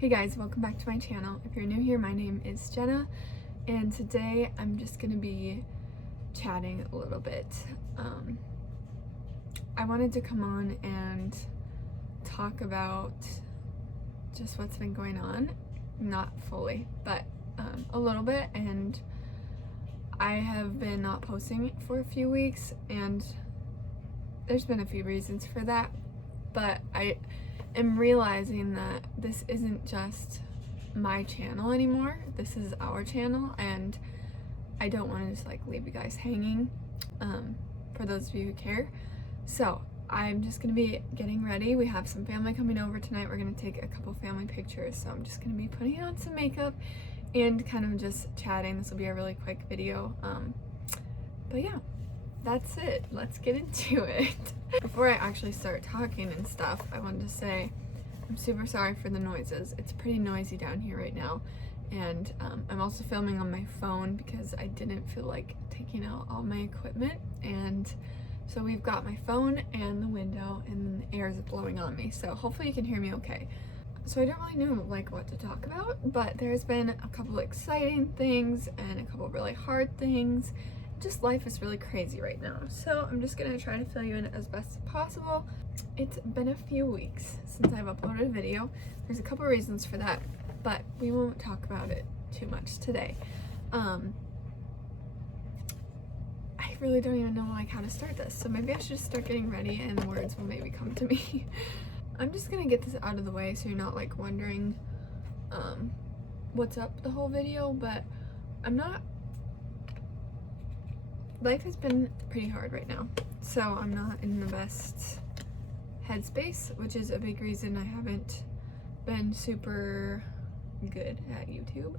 Hey guys, welcome back to my channel. If you're new here, my name is Jenna, and today I'm just gonna be chatting a little bit. I wanted to come on and talk about just what's been going on, not fully, but a little bit, and I have been not posting for a few weeks, and there's been a few reasons for that, but I am realizing that this isn't just my channel anymore. This is our channel, and I don't want to just like leave you guys hanging for those of you who care. So I'm just gonna be getting ready. We have some family coming over tonight. We're gonna take a couple family pictures, so I'm just gonna be putting on some makeup and kind of just chatting. This will be a really quick video, but yeah, that's it. Let's get into it. Before I actually start talking and stuff, I wanted to say I'm super sorry for the noises. It's pretty noisy down here right now, and I'm also filming on my phone because I didn't feel like taking out all my equipment, and so we've got my phone and the window, and the air is blowing on me, so hopefully you can hear me okay. So I don't really know like what to talk about, but there's been a couple exciting things and a couple really hard things. Just life is really crazy right now, so I'm just gonna try to fill you in as best as possible. It's been a few weeks since I've uploaded a video. There's a couple reasons for that, but we won't talk about it too much today. I really don't even know like how to start this, so maybe I should just start getting ready and the words will maybe come to me. I'm just gonna get this out of the way so you're not like wondering what's up the whole video, but life has been pretty hard right now, so I'm not in the best headspace, which is a big reason I haven't been super good at YouTube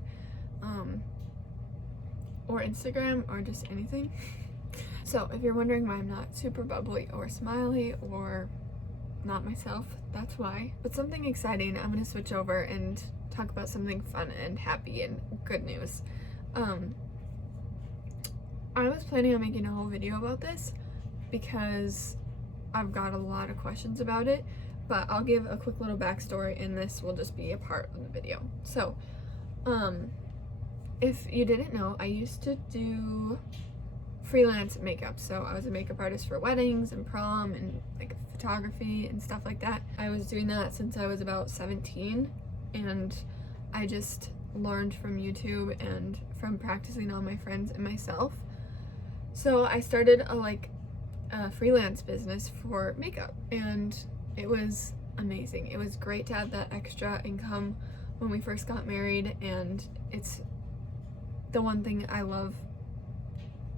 or Instagram or just anything. So if you're wondering why I'm not super bubbly or smiley or not myself, that's why. But something exciting, I'm gonna switch over and talk about something fun and happy and good news. I was planning on making a whole video about this because I've got a lot of questions about it, but I'll give a quick little backstory and this will just be a part of the video. So, if you didn't know, I used to do freelance makeup. So I was a makeup artist for weddings and prom and like photography and stuff like that. I was doing that since I was about 17, and I just learned from YouTube and from practicing on my friends and myself. So I started a freelance business for makeup, and it was amazing. It was great to have that extra income when we first got married, and it's the one thing I love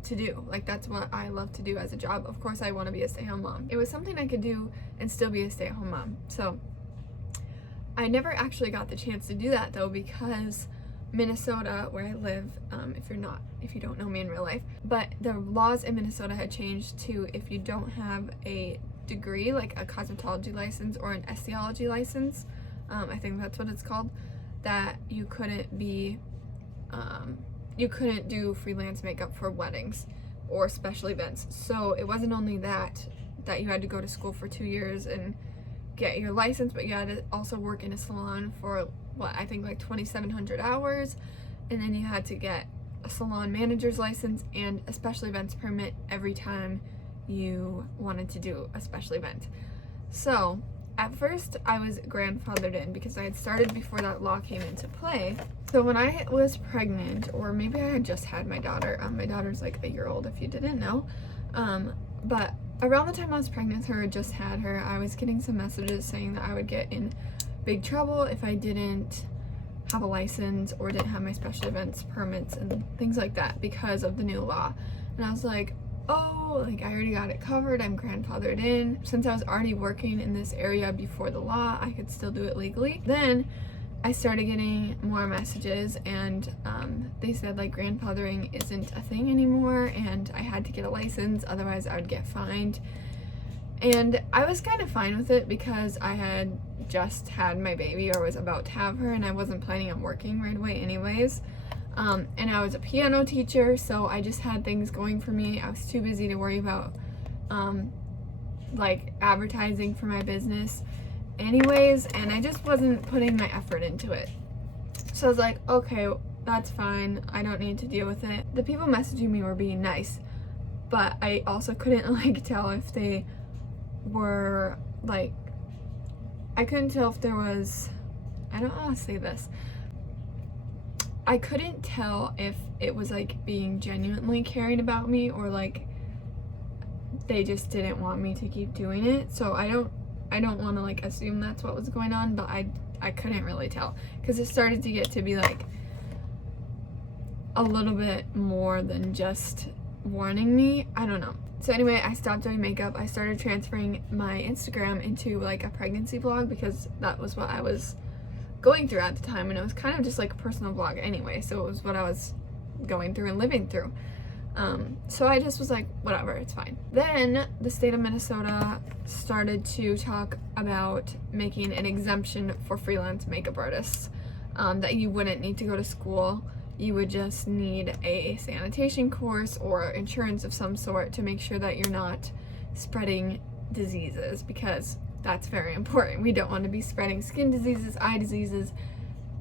to do. Like, that's what I love to do as a job. Of course I want to be a stay-at-home mom. It was something I could do and still be a stay-at-home mom. So I never actually got the chance to do that though, because Minnesota, where I live, if you don't know me in real life, but the laws in Minnesota had changed to, if you don't have a degree, like a cosmetology license or an estheology license, I think that's what it's called, that you couldn't do freelance makeup for weddings or special events. So it wasn't only that you had to go to school for 2 years and get your license, but you had to also work in a salon for what I think like 2,700 hours, and then you had to get a salon manager's license and a special events permit every time you wanted to do a special event. So at first I was grandfathered in because I had started before that law came into play. So when I was pregnant, or maybe I had just had my daughter, my daughter's like a year old if you didn't know, but around the time I was pregnant with her, just had her, I was getting some messages saying that I would get in big trouble if I didn't have a license or didn't have my special events permits and things like that because of the new law. And I was like, oh, like I already got it covered, I'm grandfathered in. Since I was already working in this area before the law, I could still do it legally. Then I started getting more messages, and they said like grandfathering isn't a thing anymore, and I had to get a license, otherwise I would get fined. And I was kind of fine with it because I had just had my baby, or was about to have her, and I wasn't planning on working right away anyways. And I was a piano teacher, so I just had things going for me. I was too busy to worry about like advertising for my business, anyways, and I just wasn't putting my effort into it. So I was like, okay, that's fine. I don't need to deal with it. The people messaging me were being nice, but I also couldn't like tell if they were like, I couldn't tell if there was, I don't know how to say this. I couldn't tell if it was like being genuinely caring about me or like they just didn't want me to keep doing it. So I don't want to like assume that's what was going on, but I couldn't really tell because it started to get to be like a little bit more than just warning me. I don't know. So anyway, I stopped doing makeup. I started transferring my Instagram into like a pregnancy blog because that was what I was going through at the time, and it was kind of just like a personal blog anyway, so it was what I was going through and living through. So I just was like, whatever, it's fine. Then the state of Minnesota started to talk about making an exemption for freelance makeup artists, that you wouldn't need to go to school. You would just need a sanitation course or insurance of some sort to make sure that you're not spreading diseases, because that's very important. We don't want to be spreading skin diseases, eye diseases,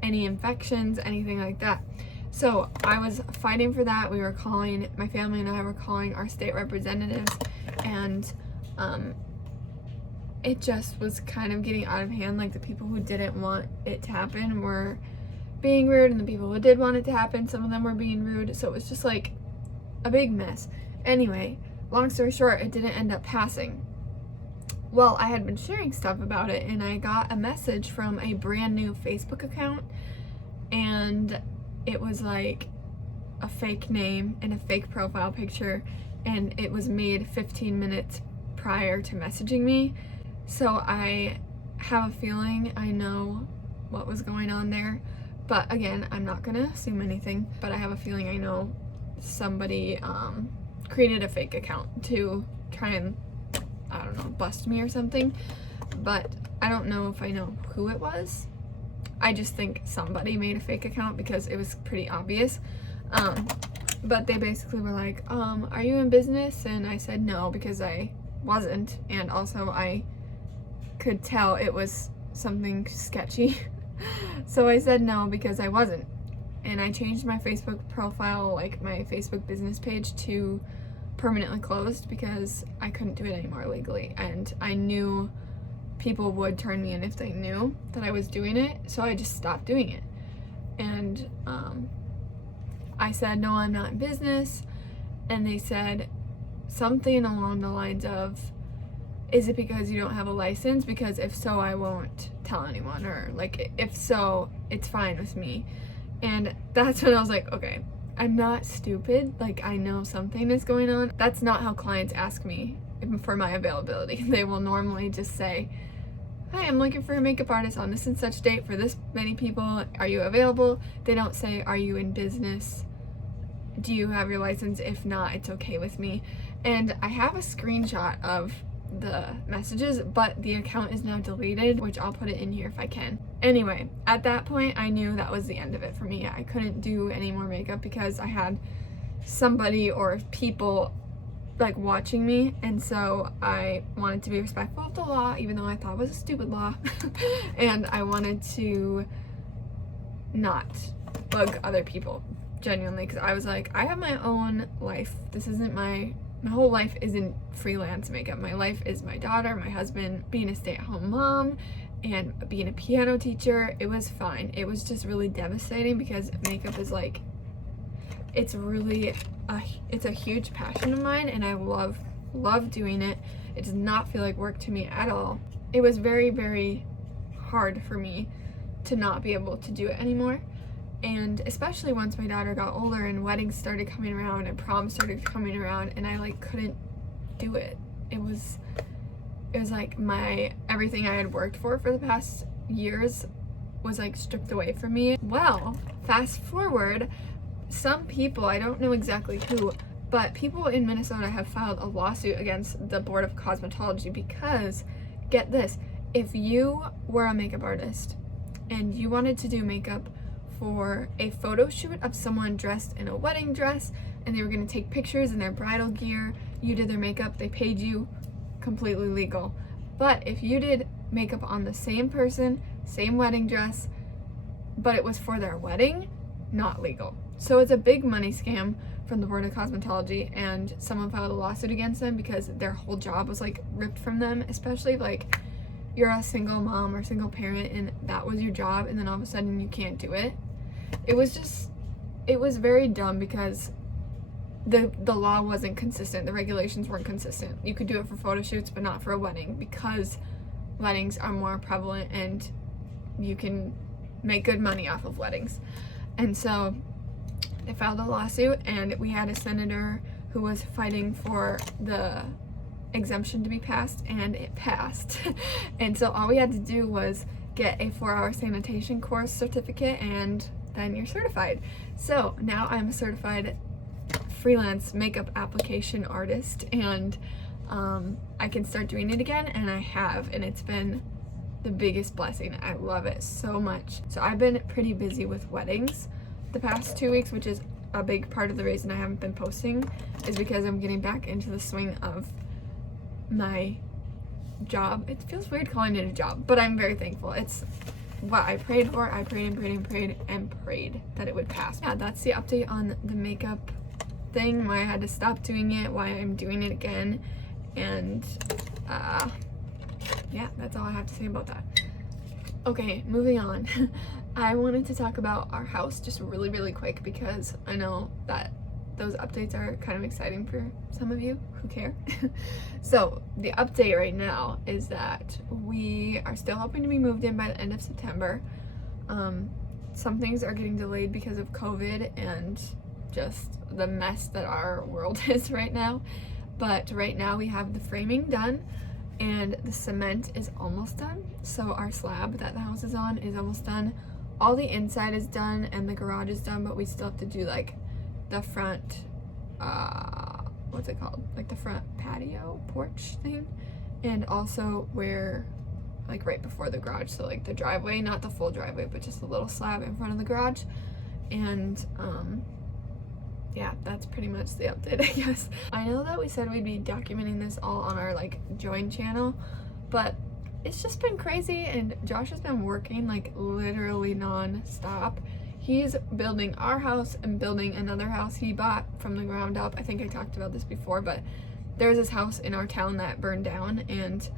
any infections, anything like that. So I was fighting for that. We were calling, my family and I were calling our state representatives, and it just was kind of getting out of hand. Like the people who didn't want it to happen were being rude, and the people who did want it to happen, some of them were being rude. So it was just like a big mess. Anyway, long story short, it didn't end up passing. Well, I had been sharing stuff about it, and I got a message from a brand new Facebook account, and it was like a fake name and a fake profile picture, and it was made 15 minutes prior to messaging me. So I have a feeling I know what was going on there, but again, I'm not gonna assume anything, but I have a feeling I know somebody created a fake account to try and, I don't know, bust me or something, but I don't know if I know who it was. I just think somebody made a fake account because it was pretty obvious. But they basically were like, are you in business? And I said no, because I wasn't, and also I could tell it was something sketchy. So I said no because I wasn't. And I changed my Facebook profile, like my Facebook business page, to permanently closed because I couldn't do it anymore legally, and I knew people would turn me in if they knew that I was doing it, so I just stopped doing it. And I said no, I'm not in business, and they said something along the lines of, is it because you don't have a license? Because if so, I won't tell anyone, or like if so, it's fine with me. And that's when I was like, okay, I'm not stupid, like I know something is going on. That's not how clients ask me for my availability. They will normally just say, hi, I'm looking for a makeup artist on this and such date for this many people, are you available? They don't say, are you in business? Do you have your license? If not, it's okay with me. And I have a screenshot of the messages, but the account is now deleted, which I'll put it in here if I can. Anyway, at that point I knew that was the end of it for me. I couldn't do any more makeup because I had somebody or people like watching me, and so I wanted to be respectful of the law, even though I thought it was a stupid law. And I wanted to not bug other people, genuinely, because I was like, I have my own life. This isn't my whole life isn't freelance makeup. My life is my daughter, my husband, being a stay-at-home mom, and being a piano teacher. It was fine. It was just really devastating because makeup is like, it's really it's a huge passion of mine, and I love doing it. It does not feel like work to me at all. It was very, very hard for me to not be able to do it anymore. And especially once my daughter got older and weddings started coming around and prom started coming around, and I like couldn't do it. It was like everything I had worked for the past years was like stripped away from me. Well, fast forward, some people, I don't know exactly who, but people in Minnesota have filed a lawsuit against the Board of Cosmetology because, get this, if you were a makeup artist and you wanted to do makeup for a photo shoot of someone dressed in a wedding dress, and they were going to take pictures in their bridal gear, you did their makeup, they paid you, completely legal. But if you did makeup on the same person, same wedding dress, but it was for their wedding, not legal. So it's a big money scam from the Board of Cosmetology, and someone filed a lawsuit against them because their whole job was like ripped from them, especially if like you're a single mom or single parent and that was your job and then all of a sudden you can't do it. It was very dumb because the law wasn't consistent, the regulations weren't consistent. You could do it for photo shoots but not for a wedding because weddings are more prevalent and you can make good money off of weddings. And so they filed a lawsuit, and we had a senator who was fighting for the exemption to be passed, and it passed. And so all we had to do was get a 4-hour sanitation course certificate, and then you're certified. So now I'm a certified freelance makeup application artist, and I can start doing it again, and I have, and it's been the biggest blessing. I love it so much. So I've been pretty busy with weddings the past 2 weeks, which is a big part of the reason I haven't been posting, is because I'm getting back into the swing of my job. It feels weird calling it a job, but I'm very thankful. It's what I prayed for. I prayed and prayed and prayed and prayed that it would pass. Yeah, that's the update on the makeup thing, why I had to stop doing it, why I'm doing it again, and yeah, that's all I have to say about that. Okay, moving on. I wanted to talk about our house just really, really quick because I know that those updates are kind of exciting for some of you who care. So the update right now is that we are still hoping to be moved in by the end of September. Some things are getting delayed because of COVID and just the mess that our world is right now. But right now we have the framing done and the cement is almost done. So our slab that the house is on is almost done. All the inside is done and the garage is done, but we still have to do like the front, what's it called? Like the front patio porch thing. And also where, like right before the garage. So like the driveway, not the full driveway, but just a little slab in front of the garage. And yeah, that's pretty much the update, I guess. I know that we said we'd be documenting this all on our like join channel, but it's just been crazy and Josh has been working like literally non-stop. He's building our house and building another house he bought from the ground up. I think I talked about this before, but there's this house in our town that burned down, and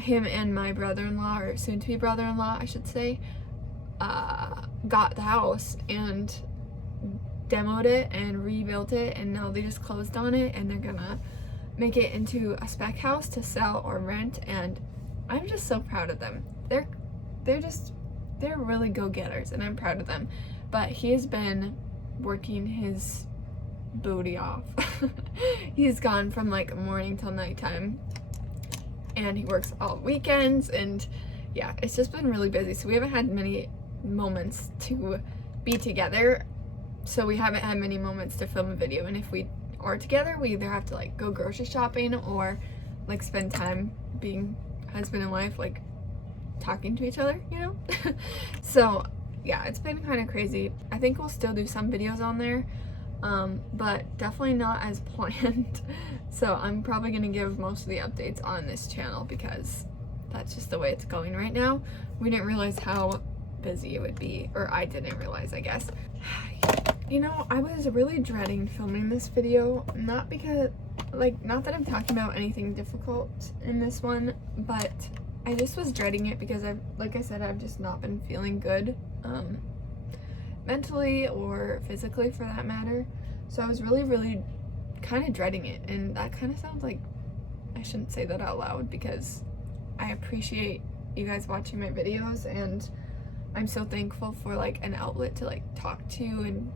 him and my brother-in-law, or soon-to-be brother-in-law, I should say, got the house and demoed it and rebuilt it, and now they just closed on it and they're gonna make it into a spec house to sell or rent, and I'm just so proud of them. They're really go-getters and I'm proud of them. But he has been working his booty off. He's gone from like morning till nighttime and he works all weekends, and yeah, it's just been really busy. So we haven't had many moments to be together, so we haven't had many moments to film a video, and if we are together we either have to like go grocery shopping or like spend time being husband and wife, like talking to each other, you know. So yeah, it's been kind of crazy. I think we'll still do some videos on there, but definitely not as planned. So I'm probably gonna give most of the updates on this channel because that's just the way it's going right now. We didn't realize how busy it would be, or I didn't realize, I guess. You know, I was really dreading filming this video, not because, like, not that I'm talking about anything difficult in this one, but I just was dreading it because like I said, I've just not been feeling good, mentally or physically for that matter. So I was really kind of dreading it, and that kind of sounds like I shouldn't say that out loud because I appreciate you guys watching my videos, and I'm so thankful for like an outlet to like talk to and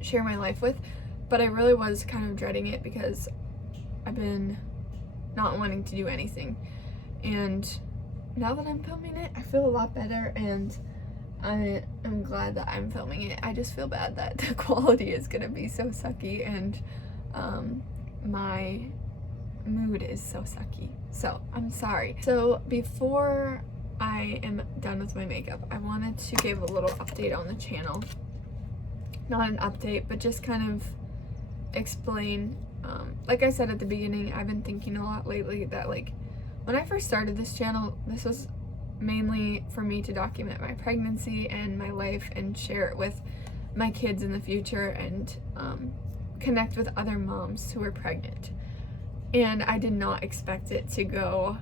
share my life with, but I really was kind of dreading it because I've been not wanting to do anything. And now that I'm filming it, I feel a lot better, and I am glad that I'm filming it. I just feel bad that the quality is gonna be so sucky, and my mood is so sucky, so I'm sorry. So before I am done with my makeup, I wanted to give a little update on the channel. Not an update, but just kind of explain, like I said at the beginning, I've been thinking a lot lately that like when I first started this channel, this was mainly for me to document my pregnancy and my life and share it with my kids in the future and connect with other moms who were pregnant. And I did not expect it to go,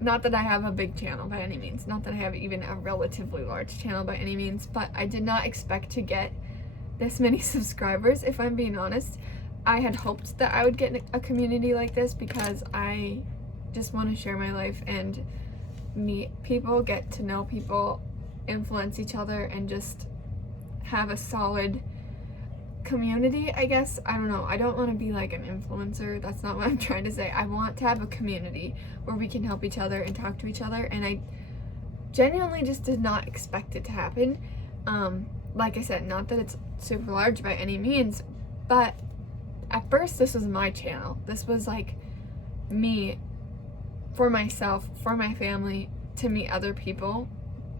not that I have a big channel by any means, not that I have even a relatively large channel by any means, but I did not expect to get this many subscribers, if I'm being honest. I had hoped that I would get a community like this because I just want to share my life and meet people, get to know people, influence each other, and just have a solid community, I guess. I don't know. I don't want to be like an influencer. That's not what I'm trying to say. I want to have a community where we can help each other and talk to each other, and I genuinely just did not expect it to happen. Like I said, not that it's super large by any means, but at first this was my channel. This was like me, for myself, for my family, to meet other people,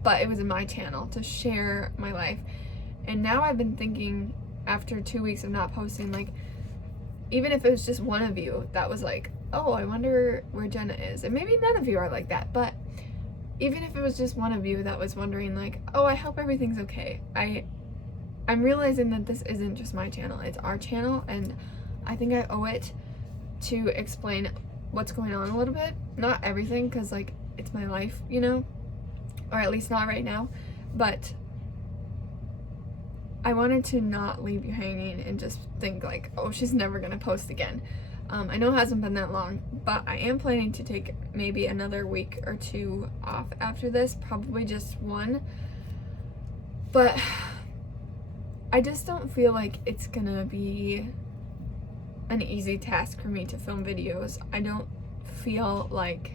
but it was my channel to share my life. And now I've been thinking, after 2 weeks of not posting, like, even if it was just one of you that was like, oh, I wonder where Jenna is, and maybe none of you are like that, but even if it was just one of you that was wondering, like, oh, I hope everything's okay. I'm realizing that this isn't just my channel, it's our channel, and I think I owe it to explain what's going on a little bit. Not everything, because, like, it's my life, you know, or at least not right now, but I wanted to not leave you hanging and just think like, oh, she's never gonna post again. I know it hasn't been that long, but I am planning to take maybe another week or two off after this, probably just one, but I just don't feel like it's gonna be an easy task for me to film videos. I don't feel like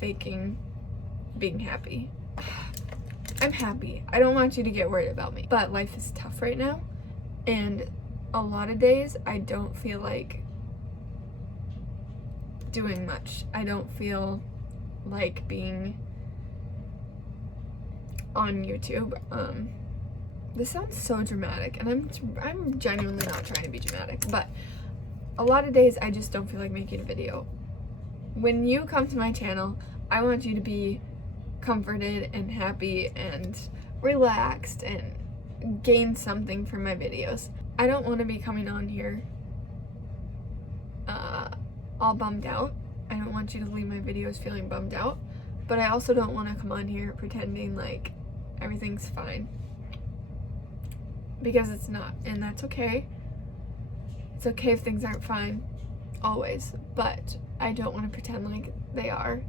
faking being happy. I'm happy. I don't want you to get worried about me, but life is tough right now, and a lot of days I don't feel like doing much. I don't feel like being on YouTube. This sounds so dramatic, and I'm genuinely not trying to be dramatic, but a lot of days I just don't feel like making a video. When you come to my channel, I want you to be comforted and happy and relaxed and gain something from my videos. I don't want to be coming on here all bummed out. I don't want you to leave my videos feeling bummed out, but I also don't want to come on here pretending like everything's fine, because it's not, and that's okay. It's okay if things aren't fine, always, but I don't want to pretend like they are.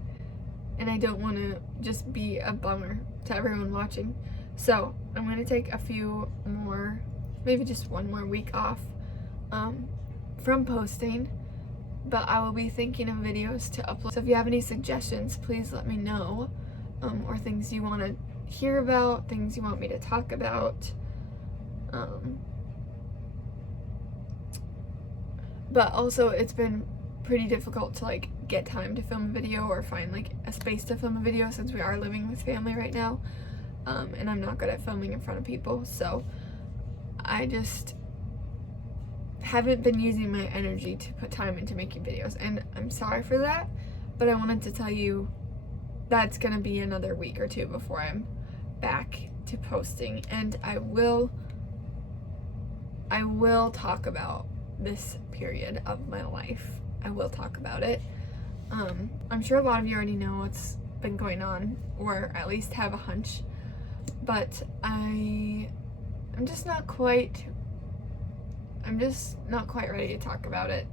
And I don't want to just be a bummer to everyone watching. So I'm going to take a few more, maybe just one more week off from posting. But I will be thinking of videos to upload. So if you have any suggestions, please let me know. Or things you want to hear about, things you want me to talk about. But also it's been pretty difficult to like get time to film a video or find like a space to film a video, since we are living with family right now, and I'm not good at filming in front of people, so I just haven't been using my energy to put time into making videos, and I'm sorry for that, but I wanted to tell you that's gonna be another week or two before I'm back to posting, and I will talk about this period of my life. I will talk about it. I'm sure a lot of you already know what's been going on, or at least have a hunch, but I'm just not quite ready to talk about it.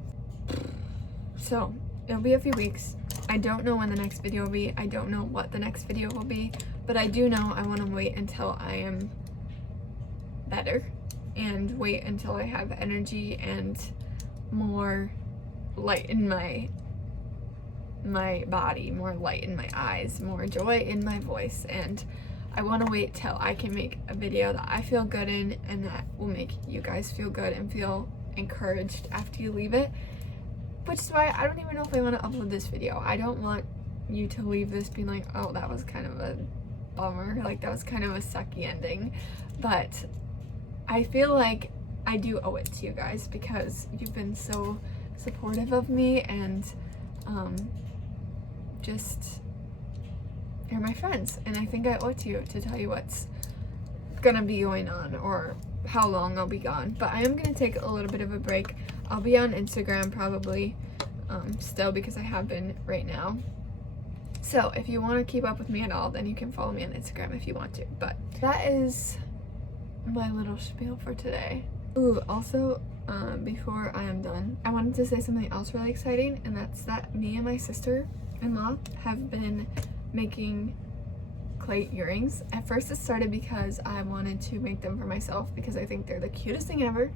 So it'll be a few weeks. I don't know when the next video will be. I don't know what the next video will be, but I do know I want to wait until I am better, and wait until I have energy and more light in my body, more light in my eyes, more joy in my voice, and I want to wait till I can make a video that I feel good in and that will make you guys feel good and feel encouraged after you leave it, which is why I don't even know if I want to upload this video. I don't want you to leave this being like, oh, that was kind of a bummer, like that was kind of a sucky ending, but I feel like I do owe it to you guys because you've been so supportive of me, and just, you're my friends, and I think I owe it to you to tell you what's gonna be going on or how long I'll be gone. But I am gonna take a little bit of a break. I'll be on Instagram probably still, because I have been right now. So if you want to keep up with me at all, then you can follow me on Instagram if you want to. But that is my little spiel for today. Ooh, also, before I am done, I wanted to say something else really exciting, and that's that me and my sister-in-law have been making clay earrings. At first it started because I wanted to make them for myself because I think they're the cutest thing ever.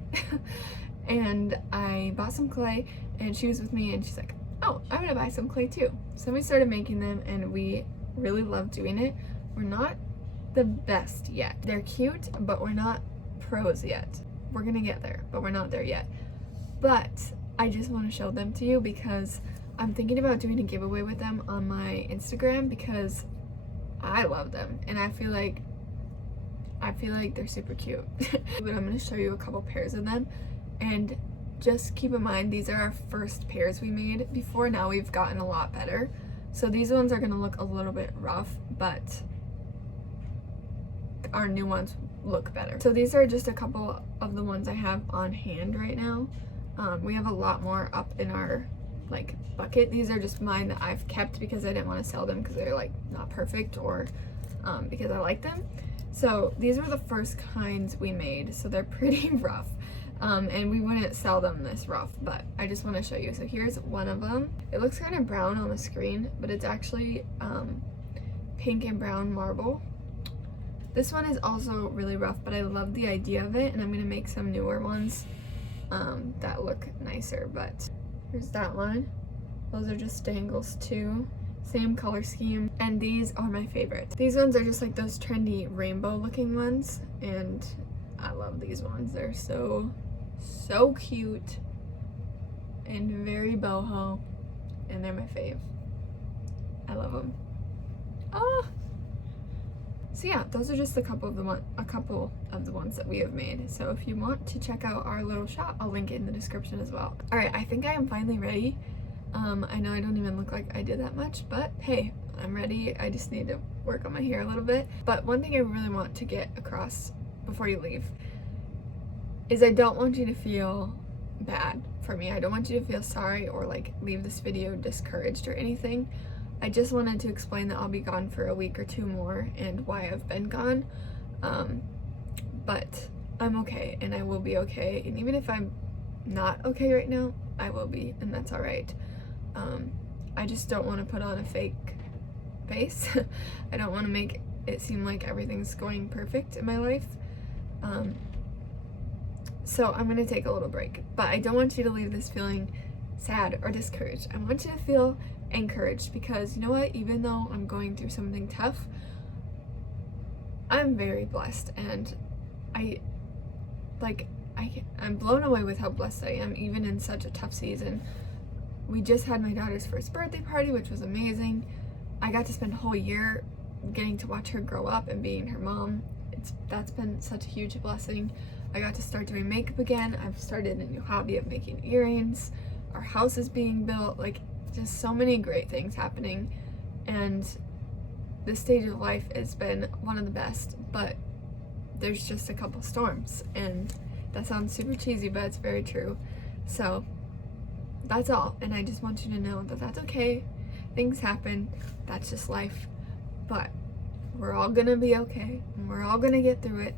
And I bought some clay, and she was with me, and she's like, oh, I'm gonna buy some clay too. So we started making them, and we really love doing it. We're not the best yet. They're cute, but we're not pros yet. We're gonna get there, but we're not there yet. But I just want to show them to you because I'm thinking about doing a giveaway with them on my Instagram because I love them, and I feel like they're super cute. But I'm gonna show you a couple pairs of them, and just keep in mind these are our first pairs we made before. Now we've gotten a lot better, so these ones are gonna look a little bit rough, but our new ones look better. So these are just a couple of the ones I have on hand right now. We have a lot more up in our like bucket. These are just mine that I've kept because I didn't want to sell them because they're like not perfect, or because I like them. So these were the first kinds we made, so they're pretty rough. And we wouldn't sell them this rough, but I just want to show you. So here's one of them. It looks kind of brown on the screen, but it's actually pink and brown marble. This one is also really rough, but I love the idea of it, and I'm gonna make some newer ones that look nicer. But here's that one. Those are just dangles too. Same color scheme, and these are my favorite. These ones are just like those trendy rainbow looking ones, and I love these ones. They're so cute and very boho, and they're my fave. I love them. Ah. So yeah, those are just a couple of the ones that we have made. So if you want to check out our little shop, I'll link it in the description as well. All right, I think I am finally ready. I know I don't even look like I did that much, but hey, I'm ready. I just need to work on my hair a little bit. But one thing I really want to get across before you leave is I don't want you to feel bad for me. I don't want you to feel sorry or like leave this video discouraged or anything. I just wanted to explain that I'll be gone for a week or two more and why I've been gone. But I'm okay, and I will be okay. And even if I'm not okay right now, I will be, and that's all right. I just don't want to put on a fake face. I don't want to make it seem like everything's going perfect in my life. So I'm gonna take a little break, but I don't want you to leave this feeling sad or discouraged. I want you to feel encouraged, because you know what, even though I'm going through something tough, I'm very blessed, and I'm blown away with how blessed I am even in such a tough season. We just had my daughter's first birthday party, which was amazing. I got to spend a whole year getting to watch her grow up and being her mom. That's been such a huge blessing. I got to start doing makeup again. I've started a new hobby of making earrings. Our house is being built. Like, just so many great things happening, and this stage of life has been one of the best, but there's just a couple storms, and that sounds super cheesy, but it's very true. So that's all, and I just want you to know that that's okay. Things happen, that's just life, but we're all gonna be okay, and we're all gonna get through it.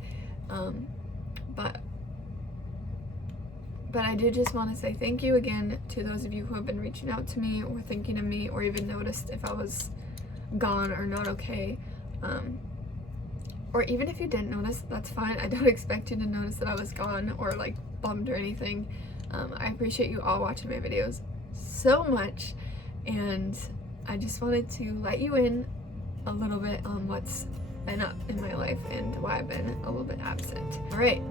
But I did just want to say thank you again to those of you who have been reaching out to me or thinking of me, or even noticed if I was gone or not okay. Or even if you didn't notice, that's fine. I don't expect you to notice that I was gone or like bummed or anything. I appreciate you all watching my videos so much, and I just wanted to let you in a little bit on what's been up in my life and why I've been a little bit absent. All right,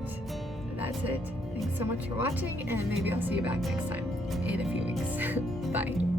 that's it. Thanks so much for watching, and maybe I'll see you back next time in a few weeks. Bye.